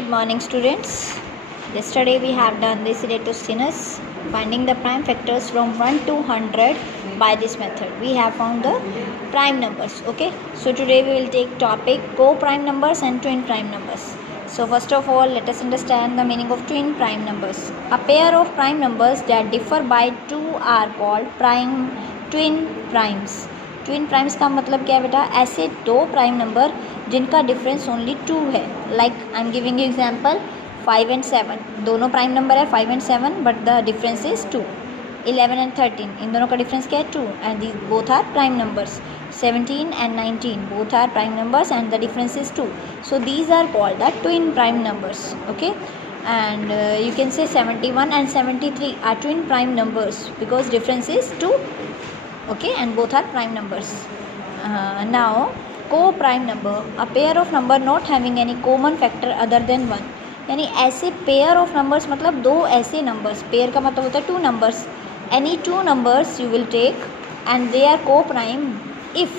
Good morning, students. Yesterday we have done this Eratosthenes, finding the prime factors from 1 to 100 by this method. We have found the prime numbers. Okay, so today we will take topic co-prime numbers and twin prime numbers. So first of all, let us understand the meaning of twin prime numbers. A pair of prime numbers that differ by 2 are called twin primes. Twin primes का मतलब क्या है बेटा? ऐसे दो prime number जिनका difference only 2 है. Like I am giving example 5 and 7. दोनों प्राइम नंबर है 5 and 7 but the difference is 2. 11 and 13 इन दोनों का डिफरेंस क्या है? 2 and these both are prime numbers. 17 and 19 both are prime numbers and the difference is 2. So these are called the twin prime numbers. Okay, and you can say 71 and 73 are twin prime numbers because difference is 2. Okay, and both are prime numbers. Now co-prime number, a pair of number not having any common factor other than 1. यानी ऐसे pair of numbers मतलब दो ऐसे numbers. Pair का मतलब होता है 2 numbers. Any 2 numbers you will take and they are को prime if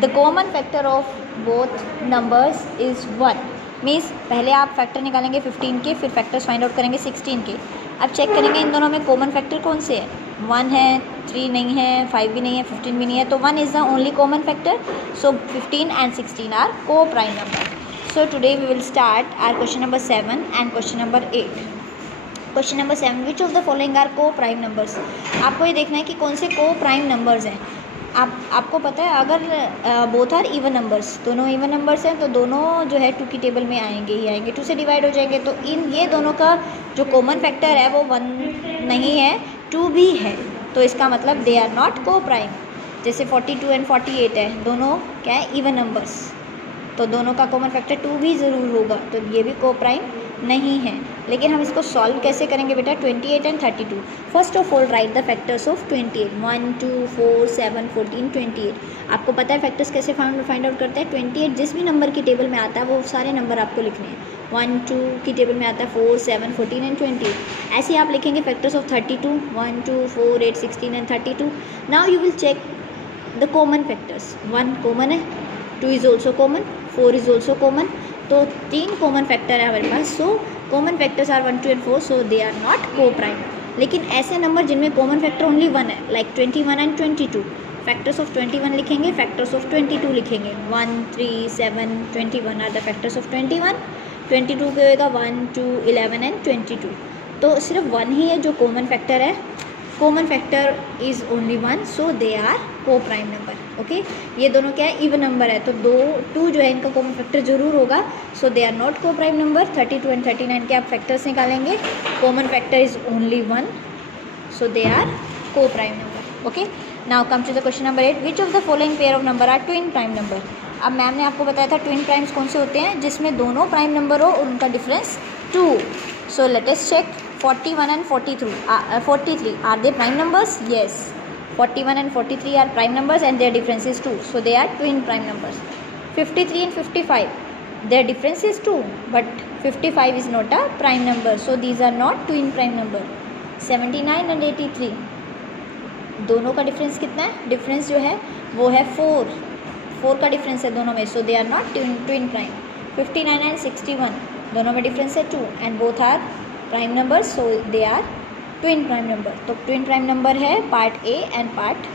the common factor of both numbers is 1. Means पहले आप फैक्टर निकालेंगे 15 के, फिर फैक्टर्स फाइंड आउट करेंगे 16 के. अब चेक करेंगे इन दोनों में कॉमन फैक्टर कौन से है. 1 है, 3 नहीं है, 5 भी नहीं है, 15 भी नहीं है. तो 1 is the only common factor. So 15 and 16 are को prime number. So today we will start our question number 7 and question number 8. Question number 7, which of the following are को प्राइम नंबर्स. आपको ये देखना है कि कौन से को प्राइम नंबर्स हैं. आपको पता है अगर बोथ आर इवन नंबर्स, दोनों इवन नंबर्स हैं तो दोनों जो है 2 की टेबल में आएंगे ही आएंगे, 2 से डिवाइड हो जाएंगे. तो इन ये दोनों का जो कॉमन फैक्टर है वो 1 नहीं है, 2 भी है. तो इसका मतलब दे आर नॉट को प्राइम. जैसे 42 एंड 48 है, दोनों क्या है? Even numbers. तो दोनों का कॉमन फैक्टर 2 भी ज़रूर होगा, तो ये भी को प्राइम नहीं है. लेकिन हम इसको सॉल्व कैसे करेंगे बेटा? 28 and 32. First of all right the factors of 28. 1 2 4 7 14 28. आपको पता है फैक्टर्स कैसे फाइंड आउट करते हैं? 28 जिस भी नंबर की टेबल में आता है वो सारे नंबर आपको लिखने हैं. 1 2 की टेबल में आता है 4 7 14 एंड 28. ऐसे ही आप लिखेंगे factors of 32. 1 2 4 8 16 and 32. Now you will check the common factors. 1 common है, 2 is also common, 4 is also common. तो 3 कॉमन फैक्टर है हमारे पास. So common factors are 1 2 and 4. So they are not co prime. लेकिन ऐसे नंबर जिनमें common factor only 1 है, like 21 and 22. Factors of 21 लिखेंगे, फैक्टर्स ऑफ 22 लिखेंगे. 1 3 7 21 आर द फैक्टर्स ऑफ 21. 22 के होएगा 1 2 11 एंड 22. तो सिर्फ 1 ही है जो कॉमन फैक्टर है. Common factor is only 1. So they are को प्राइम नंबर. ओके, ये दोनों क्या है? इवन नंबर है, तो 2 जो है इनका कॉमन फैक्टर जरूर होगा. So they are not co prime number. 32 and 39 के आप फैक्टर्स निकालेंगे, common factor is only 1. So they are को prime number. Okay, now come to the question number 8. Which of the following pair of number are twin prime number. अब ma'am ने आपको बताया था twin primes कौन से होते हैं? जिसमें दोनों प्राइम नंबर हो और उनका difference 2. So let us check. 41 and 43 are they prime numbers? Yes, 41 and 43 are prime numbers and their difference is 2. So they are twin prime numbers. 53 and 55, their difference is 2 but 55 is not a prime number. So these are not twin prime number. 79 and 83, दोनों का difference कितना है? Difference जो है वो है 4 का difference है दोनों में. So they are not twin prime. 59 and 61, दोनों में डिफरेंस है 2 and both are prime number. So they are twin prime number. तो ट्विन प्राइम नंबर है part A and part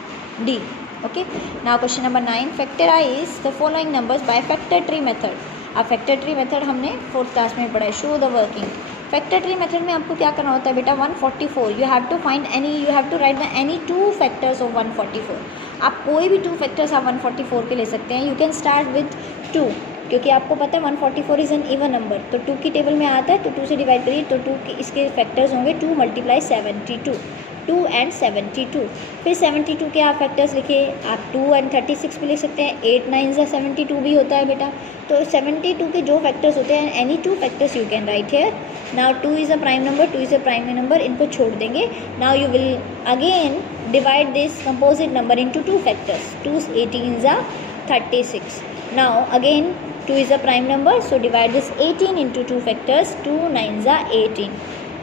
D. Okay, now question number 9. Factorize the following numbers by factor tree method. अब factor tree method हमने 4th class में पढ़ा है. Show the working. Factor tree method में आपको क्या करना होता है बेटा? 144 you have to find you have to write the any 2 factors of 144. आप कोई भी 2 फैक्टर्स आप 144 के ले सकते हैं. यू कैन स्टार्ट विथ 2 क्योंकि आपको पता है 144 इज़ एन इवन नंबर. तो 2 की टेबल में आता है तो 2 से डिवाइड करिए. तो 2 के इसके फैक्टर्स होंगे 2 × 72, 2 and 72. फिर 72 के आप फैक्टर्स लिखिए. आप 2 and 36 भी लिख सकते हैं. 8 9 72 भी होता है बेटा. तो 72 के जो फैक्टर्स होते हैं any 2 factors you can right here. Now 2 is a prime number, 2 is a prime number. इनको छोड़ देंगे. Now you will again divide this composite number into 2 factors. 2 18 36. Now again 2 is a prime number, so divide this 18 into 2 factors. 2 9 18.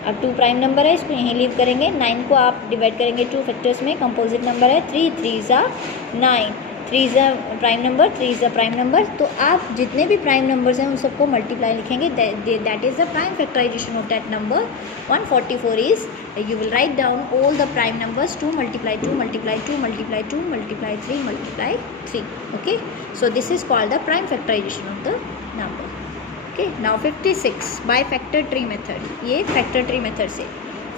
अब 2 prime number है, इसको यहीं leave करेंगे. 9 को आप डिवाइड करेंगे 2 फैक्टर्स में, कंपोजिट नंबर है. 3 3 9. 3 is a prime number, 3 is a prime number. तो आप जितने भी प्राइम नंबर्स हैं उन सबको मल्टीप्लाई लिखेंगे, that is the prime factorization of that number 144 is, you will write down all the prime numbers 2 multiply 2 multiply 2 multiply 2 multiply 3 multiply 3. Okay, so this is called the prime factorization of the number. Okay, now 56 by factor tree method. ये factor tree method से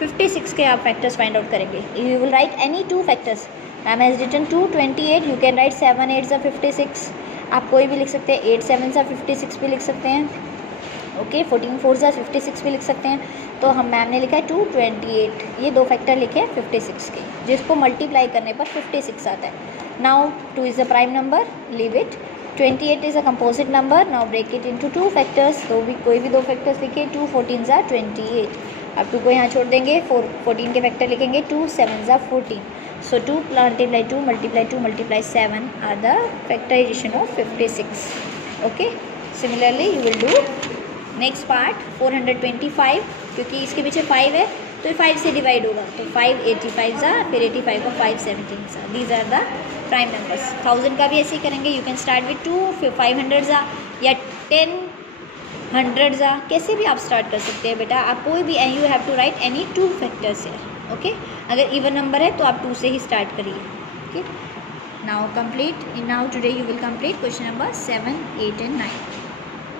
56 के आप factors find out करेंगे. You will write any two factors. Ma'am has written 228, you can write 7 8 सा 56, आप कोई भी लिख सकते हैं, 8 7 सा 56 भी लिख सकते हैं, ओके 14 4 सा 56 भी लिख सकते हैं। तो हम मैम ने लिखा है 228, ये दो फैक्टर लिखे हैं 56 के, जिसको मल्टीप्लाई करने पर 56 आता है। Now 2 is a prime number, leave it. 28 is a composite number, now break it into 2 factors, तो भी कोई भी दो फैक्टर्स लिखे, 2 14 सा 28, अब 2 को यहाँ छोड़ देंगे, 14 के फैक्टर लिखेंगे, 2 7 सा 14, so 2 multiply 2 multiply 2 multiply 7 are the factorization of 56. Okay, similarly you will do next part 425, क्योंकि इसके पीछे 5 है तो 5 से डिवाइड होगा, तो 5 85 सा, फिर 85 को 5 17 सा, these are the prime numbers. 1000 का भी ऐसे ही करेंगे, यू कैन स्टार्ट विथ 2, फिर 500 सा या 10 100 सा, कैसे भी आप स्टार्ट कर सकते हैं बेटा, आप कोई भी, and you have to write any 2 factors here. Okay, अगर इवन नंबर है तो आप 2 से ही स्टार्ट करिए। Okay, now complete, now today you will complete question number 7 8 and 9.